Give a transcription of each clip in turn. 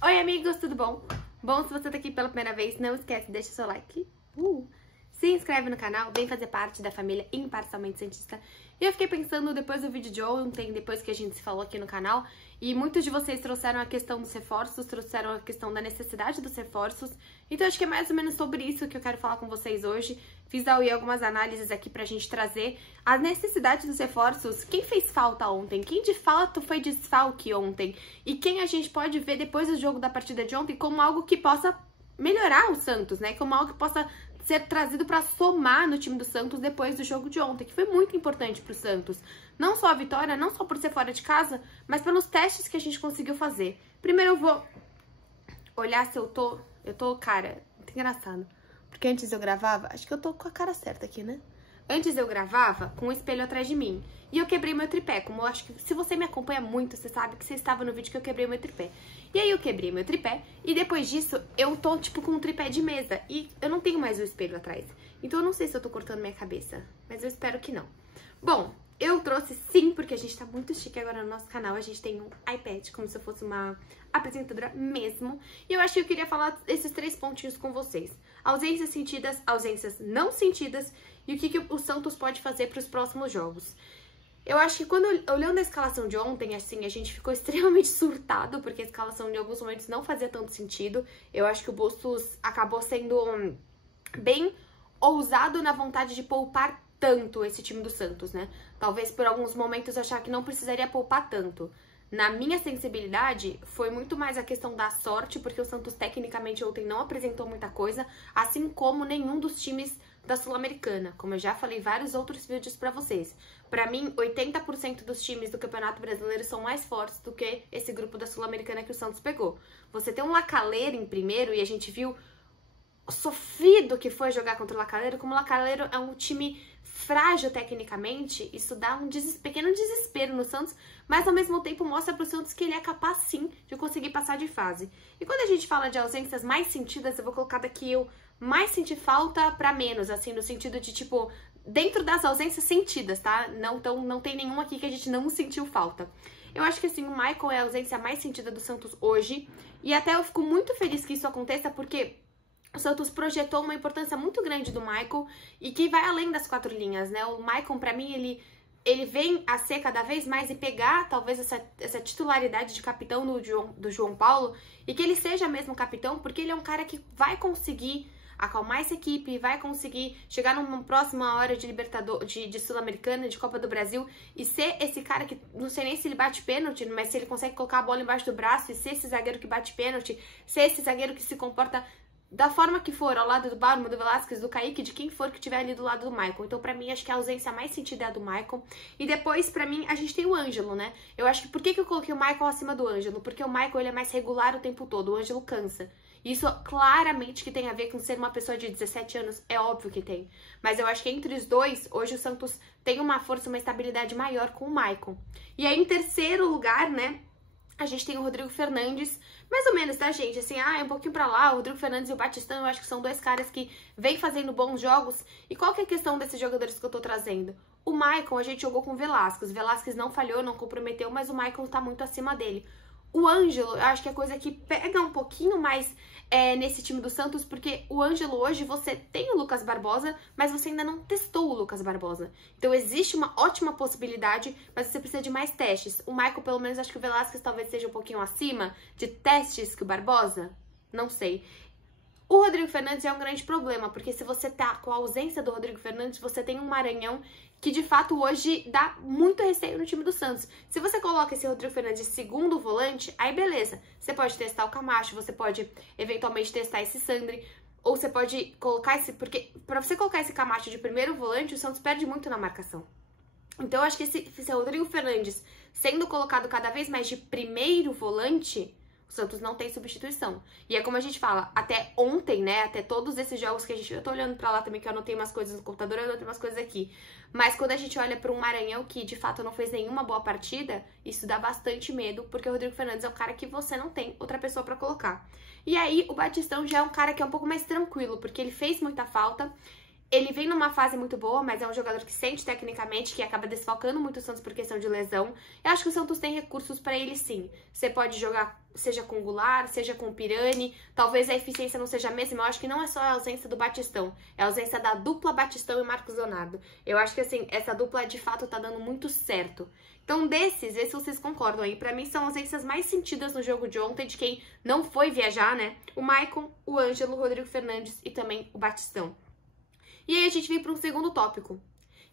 Oi amigos, tudo bom? Bom, se você tá aqui pela primeira vez, não esquece, deixa o seu like, se inscreve no canal, vem fazer parte da família Imparcialmente Santista. E eu fiquei pensando depois do vídeo de ontem, depois que a gente se falou aqui no canal, e muitos de vocês trouxeram a questão dos reforços, trouxeram a questão da necessidade dos reforços, então acho que é mais ou menos sobre isso que eu quero falar com vocês hoje. Fiz algumas análises aqui pra gente trazer a necessidade dos reforços, quem fez falta ontem, quem de fato foi desfalque ontem, e quem a gente pode ver depois do jogo da partida de ontem como algo que possa melhorar o Santos, né, como algo que possa ser trazido para somar no time do Santos depois do jogo de ontem, que foi muito importante para o Santos. Não só a vitória, não só por ser fora de casa, mas pelos testes que a gente conseguiu fazer. Primeiro eu vou olhar se eu tô, cara, muito engraçado, porque antes eu gravava, acho que eu tô com a cara certa aqui, né? Antes eu gravava com o espelho atrás de mim. E eu quebrei meu tripé. Como eu acho que se você me acompanha muito, você sabe que você estava no vídeo que eu quebrei meu tripé. E aí eu quebrei meu tripé. E depois disso, eu tô tipo com um tripé de mesa. E eu não tenho mais o espelho atrás. Então eu não sei se eu tô cortando minha cabeça. Mas eu espero que não. Bom, eu trouxe sim, porque a gente tá muito chique agora no nosso canal. A gente tem um iPad, como se eu fosse uma apresentadora mesmo. E eu acho que eu queria falar esses 3 pontinhos com vocês. Ausências sentidas, ausências não sentidas. E o que o Santos pode fazer para os próximos jogos. Eu acho que quando, olhando a escalação de ontem, assim, a gente ficou extremamente surtado, porque a escalação em alguns momentos não fazia tanto sentido. Eu acho que o Bustos acabou sendo bem ousado na vontade de poupar tanto esse time do Santos, né? Talvez por alguns momentos eu achar que não precisaria poupar tanto. Na minha sensibilidade, foi muito mais a questão da sorte, porque o Santos tecnicamente ontem não apresentou muita coisa, assim como nenhum dos times da Sul-Americana, como eu já falei em vários outros vídeos pra vocês. Pra mim, 80% dos times do Campeonato Brasileiro são mais fortes do que esse grupo da Sul-Americana que o Santos pegou. Você tem um La Calera em primeiro, e a gente viu o sofrido que foi jogar contra o La Calera, como o La Calera é um time frágil tecnicamente, isso dá um pequeno desespero no Santos, mas ao mesmo tempo mostra pro Santos que ele é capaz sim de conseguir passar de fase. E quando a gente fala de ausências mais sentidas, eu vou colocar daqui eu mais senti falta pra menos, assim, no sentido de, tipo, dentro das ausências sentidas, tá? Não tem nenhuma aqui que a gente não sentiu falta. Eu acho que, assim, o Michael é a ausência mais sentida do Santos hoje, e até eu fico muito feliz que isso aconteça, porque o Santos projetou uma importância muito grande do Michael e que vai além das 4 linhas, né? O Michael, pra mim, ele vem a ser cada vez mais e pegar, talvez, essa titularidade de capitão do João Paulo e que ele seja mesmo capitão, porque ele é um cara que vai conseguir acalmar essa equipe, vai conseguir chegar numa próxima hora de de Sul-Americana, de Copa do Brasil e ser esse cara que, não sei nem se ele bate pênalti, mas se ele consegue colocar a bola embaixo do braço e ser esse zagueiro que bate pênalti, ser esse zagueiro que se comporta da forma que for, ao lado do Barmo, do Velasquez, do Kaique, de quem for que estiver ali do lado do Michael. Então, pra mim, acho que a ausência mais sentida é a do Michael. E depois, pra mim, a gente tem o Ângelo, né? Eu acho que, por que eu coloquei o Michael acima do Ângelo? Porque o Michael, ele é mais regular o tempo todo, o Ângelo cansa. Isso, claramente, que tem a ver com ser uma pessoa de 17 anos, é óbvio que tem. Mas eu acho que entre os dois, hoje o Santos tem uma força, uma estabilidade maior com o Michael. E aí, em terceiro lugar, né, a gente tem o Rodrigo Fernandes, mais ou menos, tá, gente? Assim, é um pouquinho pra lá, o Rodrigo Fernandes e o Batistão, eu acho que são 2 caras que vêm fazendo bons jogos. E qual que é a questão desses jogadores que eu tô trazendo? O Michael, a gente jogou com o Velasquez. O Velasquez não falhou, não comprometeu, mas o Michael tá muito acima dele. O Ângelo, eu acho que é coisa que pega um pouquinho mais nesse time do Santos, porque o Ângelo hoje, você tem o Lucas Barbosa, mas você ainda não testou o Lucas Barbosa. Então existe uma ótima possibilidade, mas você precisa de mais testes. O Michael, pelo menos, acho que o Velasquez talvez seja um pouquinho acima de testes que o Barbosa. Não sei. O Rodrigo Fernandes é um grande problema, porque se você tá com a ausência do Rodrigo Fernandes, você tem um Maranhão que, de fato, hoje dá muito receio no time do Santos. Se você coloca esse Rodrigo Fernandes de segundo volante, aí beleza. Você pode testar o Camacho, você pode, eventualmente, testar esse Sandri, ou você pode colocar esse... Porque pra você colocar esse Camacho de primeiro volante, o Santos perde muito na marcação. Então, eu acho que esse Rodrigo Fernandes sendo colocado cada vez mais de primeiro volante, o Santos não tem substituição. E é como a gente fala, até ontem, né, até todos esses jogos que a gente... Eu tô olhando pra lá também, que eu anotei umas coisas no computador, eu anotei umas coisas aqui. Mas quando a gente olha pra um Maranhão que, de fato, não fez nenhuma boa partida, isso dá bastante medo, porque o Rodrigo Fernandes é um cara que você não tem outra pessoa pra colocar. E aí, o Batistão já é um cara que é um pouco mais tranquilo, porque ele fez muita falta. Ele vem numa fase muito boa, mas é um jogador que sente tecnicamente, que acaba desfalcando muito o Santos por questão de lesão. Eu acho que o Santos tem recursos para ele sim. Você pode jogar, seja com o Goulart, seja com o Pirani. Talvez a eficiência não seja a mesma. Eu acho que não é só a ausência do Batistão. É a ausência da dupla Batistão e Marcos Leonardo. Eu acho que assim, essa dupla de fato tá dando muito certo. Então desses, vê se vocês concordam aí. Pra mim são ausências mais sentidas no jogo de ontem, de quem não foi viajar, né? O Maicon, o Ângelo, o Rodrigo Fernandes e também o Batistão. E aí a gente vem para um segundo tópico,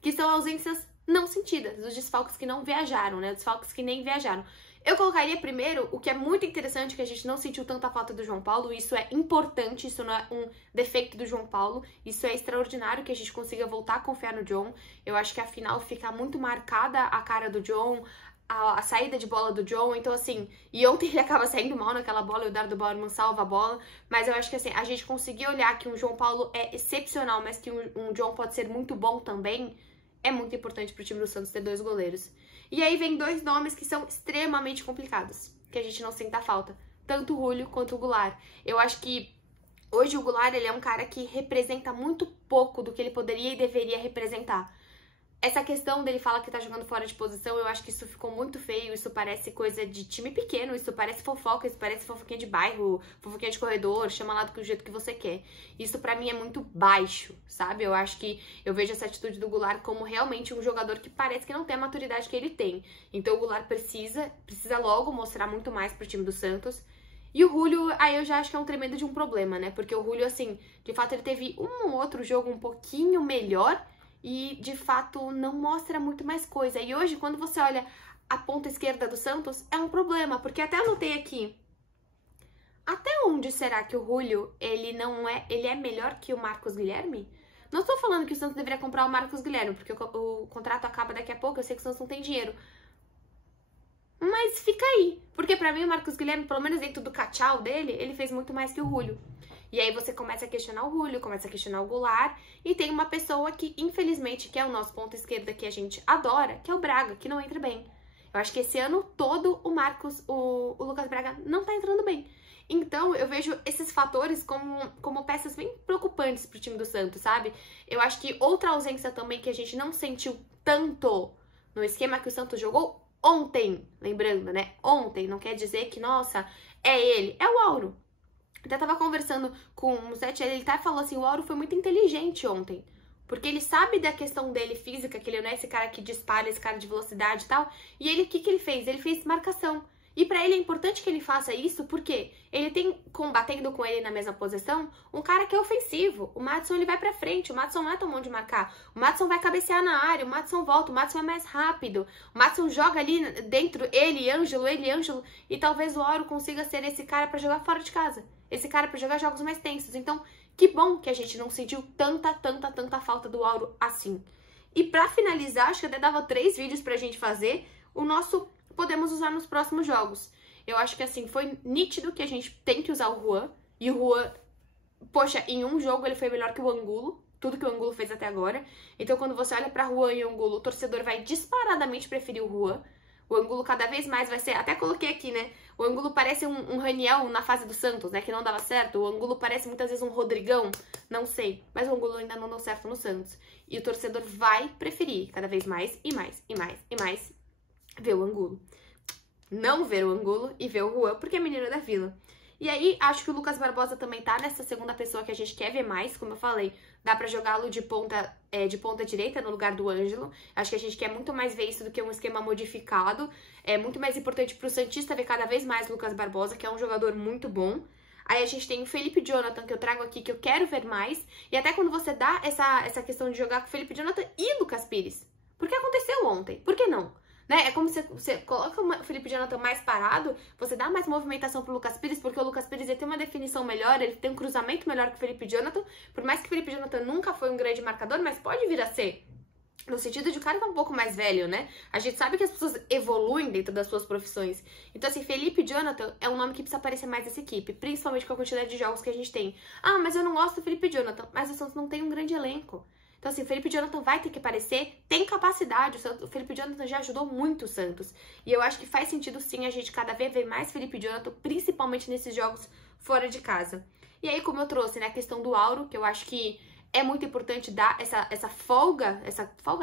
que são ausências não sentidas, os desfalques que não viajaram, né? Os desfalques que nem viajaram. Eu colocaria primeiro o que é muito interessante, que a gente não sentiu tanta falta do João Paulo, isso é importante, isso não é um defeito do João Paulo, isso é extraordinário que a gente consiga voltar a confiar no John. Eu acho que a final fica muito marcada a cara do John, a saída de bola do John, então assim, e ontem ele acaba saindo mal naquela bola, e o Dardo Bauerman salva a bola, mas eu acho que assim, a gente conseguir olhar que um João Paulo é excepcional, mas que um John pode ser muito bom também, é muito importante pro time do Santos ter 2 goleiros. E aí vem 2 nomes que são extremamente complicados, que a gente não sente a falta, tanto o Julio quanto o Goulart. Eu acho que hoje o Goulart, ele é um cara que representa muito pouco do que ele poderia e deveria representar. Essa questão dele falar que tá jogando fora de posição, eu acho que isso ficou muito feio, isso parece coisa de time pequeno, isso parece fofoca, isso parece fofoquinha de bairro, fofoquinha de corredor, chama lá do jeito que você quer. Isso pra mim é muito baixo, sabe? Eu acho que eu vejo essa atitude do Goulart como realmente um jogador que parece que não tem a maturidade que ele tem. Então o Goulart precisa logo mostrar muito mais pro time do Santos. E o Julio, aí eu já acho que é um tremendo de um problema, né? Porque o Julio, assim, de fato ele teve um outro jogo um pouquinho melhor, e, de fato, não mostra muito mais coisa. E hoje, quando você olha a ponta esquerda do Santos, é um problema. Porque até anotei aqui. Até onde será que o Julio, ele é melhor que o Marcos Guilherme? Não estou falando que o Santos deveria comprar o Marcos Guilherme, porque o contrato acaba daqui a pouco, eu sei que o Santos não tem dinheiro. Mas fica aí. Porque pra mim o Marcos Guilherme, pelo menos dentro do cachau dele, ele fez muito mais que o Julio. E aí você começa a questionar o Julio, começa a questionar o Goulart, e tem uma pessoa que, infelizmente, que é o nosso ponto esquerda que a gente adora, que é o Braga, que não entra bem. Eu acho que esse ano todo o Lucas Braga não tá entrando bem. Então, eu vejo esses fatores como peças bem preocupantes pro time do Santos, sabe? Eu acho que outra ausência também que a gente não sentiu tanto no esquema que o Santos jogou ontem, lembrando, né? Ontem, não quer dizer que, nossa, é ele, é o Auro. Até tava conversando com o Zete, ele até falou assim, o Auro foi muito inteligente ontem. Porque ele sabe da questão dele física, que ele não é esse cara que dispara, esse cara de velocidade e tal. E ele, o que ele fez? Ele fez marcação. E pra ele é importante que ele faça isso, porque ele tem, combatendo com ele na mesma posição, um cara que é ofensivo. O Madison, ele vai pra frente, o Madison não é tão bom de marcar. O Madison vai cabecear na área, o Madison volta, o Madison é mais rápido. O Madison joga ali dentro, ele e Ângelo, e talvez o Auro consiga ser esse cara pra jogar fora de casa. Esse cara pra jogar jogos mais tensos. Então, que bom que a gente não sentiu tanta falta do Auro assim. E pra finalizar, acho que até dava 3 vídeos pra gente fazer, o nosso podemos usar nos próximos jogos. Eu acho que assim, foi nítido que a gente tem que usar o Juan. E o Juan, poxa, em um jogo ele foi melhor que o Angulo. Tudo que o Angulo fez até agora. Então quando você olha pra Juan e o Angulo, o torcedor vai disparadamente preferir o Juan. O Angulo cada vez mais vai ser, até coloquei aqui, né? O Angulo parece um Raniel na fase do Santos, né? Que não dava certo. O Angulo parece muitas vezes um Rodrigão, não sei. Mas o Angulo ainda não deu certo no Santos. E o torcedor vai preferir cada vez mais e mais ver o Angulo. Não ver o Angulo e ver o Juan, porque é menino da Vila. E aí, acho que o Lucas Barbosa também tá nessa segunda pessoa que a gente quer ver mais, como eu falei. Dá pra jogá-lo de ponta direita no lugar do Ângelo. Acho que a gente quer muito mais ver isso do que um esquema modificado. É muito mais importante pro Santista ver cada vez mais o Lucas Barbosa, que é um jogador muito bom. Aí a gente tem o Felipe Jonathan, que eu trago aqui, que eu quero ver mais. E até quando você dá essa questão de jogar com o Felipe Jonathan e Lucas Pires. Porque aconteceu ontem, por que não? Né? É como se você coloca o Felipe Jonathan mais parado, você dá mais movimentação pro Lucas Pires, porque o Lucas Pires ele tem uma definição melhor, ele tem um cruzamento melhor que o Felipe Jonathan, por mais que o Felipe Jonathan nunca foi um grande marcador, mas pode vir a ser. No sentido de o cara tá um pouco mais velho, né? A gente sabe que as pessoas evoluem dentro das suas profissões. Então, assim, Felipe Jonathan é um nome que precisa aparecer mais nessa equipe, principalmente com a quantidade de jogos que a gente tem. Ah, mas eu não gosto do Felipe Jonathan, mas o Santos não tem um grande elenco. Então, assim, o Felipe Jonathan vai ter que aparecer, tem capacidade, o Felipe Jonathan já ajudou muito o Santos. E eu acho que faz sentido, sim, a gente cada vez ver mais Felipe Jonathan, principalmente nesses jogos fora de casa. E aí, como eu trouxe, né, a questão do Auro, que eu acho que é muito importante dar essa folga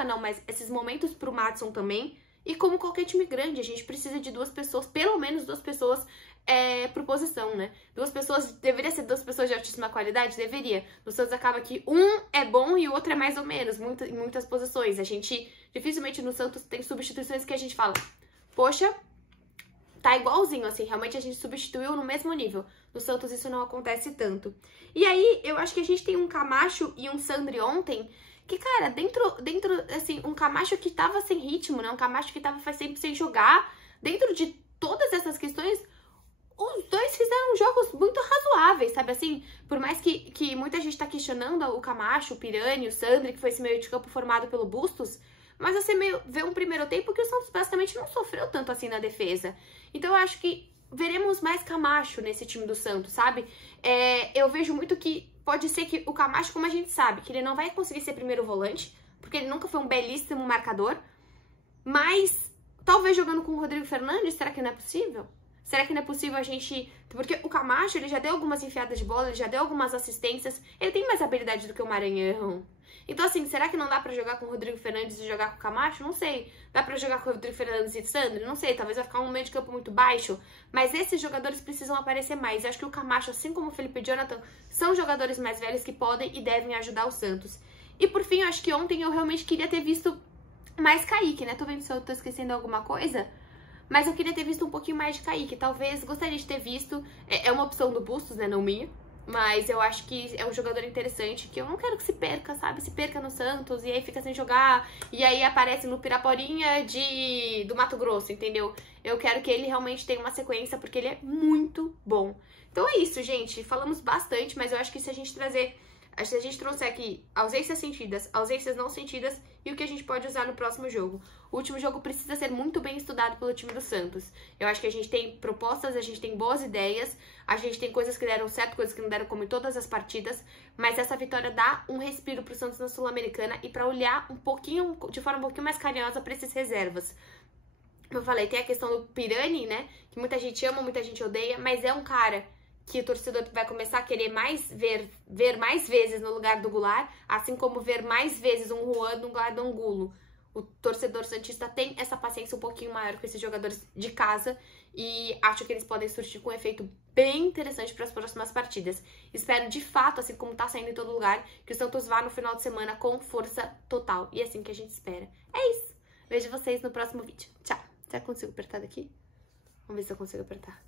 não, mas esses momentos pro Maddison também. E como qualquer time grande, a gente precisa de duas pessoas, pelo menos duas pessoas por posição, né? Deveria ser duas pessoas de altíssima qualidade? Deveria. No Santos acaba que um é bom e o outro é mais ou menos, em muitas posições. A gente, dificilmente no Santos tem substituições que a gente fala, poxa, tá igualzinho, assim, realmente a gente substituiu no mesmo nível. No Santos isso não acontece tanto. E aí, eu acho que a gente tem um Camacho e um Sandri ontem, que, cara, dentro assim, um Camacho que tava sem ritmo, né? Um Camacho que tava faz tempo sem jogar. Dentro de todas essas questões, os dois fizeram jogos muito razoáveis, sabe assim? Por mais que muita gente tá questionando o Camacho, o Pirani, o Sandri, que foi esse meio de campo formado pelo Bustos, mas você vê um primeiro tempo que o Santos basicamente não sofreu tanto assim na defesa. Então eu acho que veremos mais Camacho nesse time do Santos, sabe? Eu vejo muito que pode ser que o Camacho, como a gente sabe, que ele não vai conseguir ser primeiro volante, porque ele nunca foi um belíssimo marcador, mas talvez jogando com o Rodrigo Fernandes, será que não é possível? Será que não é possível a gente... Porque o Camacho, ele já deu algumas enfiadas de bola, ele já deu algumas assistências, ele tem mais habilidade do que o Maranhão. Então, assim, será que não dá pra jogar com o Rodrigo Fernandes e jogar com o Camacho? Não sei. Dá pra jogar com o Rodrigo Fernandes e o Sandri? Não sei. Talvez vai ficar um meio de campo muito baixo. Mas esses jogadores precisam aparecer mais. Eu acho que o Camacho, assim como o Felipe e Jonathan, são jogadores mais velhos que podem e devem ajudar o Santos. E, por fim, eu acho que ontem eu realmente queria ter visto mais Kaique, né? Tô vendo se eu tô esquecendo alguma coisa. Mas eu queria ter visto um pouquinho mais de Kaique. Talvez gostaria de ter visto. É uma opção do Bustos, né? Não minha. Mas eu acho que é um jogador interessante, que eu não quero que se perca, sabe? Se perca no Santos e aí fica sem jogar, e aí aparece no Piraporinha do Mato Grosso, entendeu? Eu quero que ele realmente tenha uma sequência, porque ele é muito bom. Então é isso, gente. Falamos bastante, mas eu acho que se a gente trouxer aqui ausências sentidas, ausências não sentidas e o que a gente pode usar no próximo jogo. O último jogo precisa ser muito bem estudado pelo time do Santos. Eu acho que a gente tem propostas, a gente tem boas ideias, a gente tem coisas que deram certo, coisas que não deram, como em todas as partidas, mas essa vitória dá um respiro pro Santos na Sul-Americana e pra olhar de forma um pouquinho mais carinhosa pra esses reservas. Como eu falei, tem a questão do Pirani, né, que muita gente ama, muita gente odeia, mas é um cara que o torcedor vai começar a querer ver mais vezes no lugar do Goulart, assim como ver mais vezes um Juan no lugar do Angulo. O torcedor santista tem essa paciência um pouquinho maior com esses jogadores de casa e acho que eles podem surtir com um efeito bem interessante para as próximas partidas. Espero de fato, assim como tá saindo em todo lugar, que o Santos vá no final de semana com força total. E é assim que a gente espera. É isso. Vejo vocês no próximo vídeo. Tchau. Será que eu consigo apertar daqui? Vamos ver se eu consigo apertar.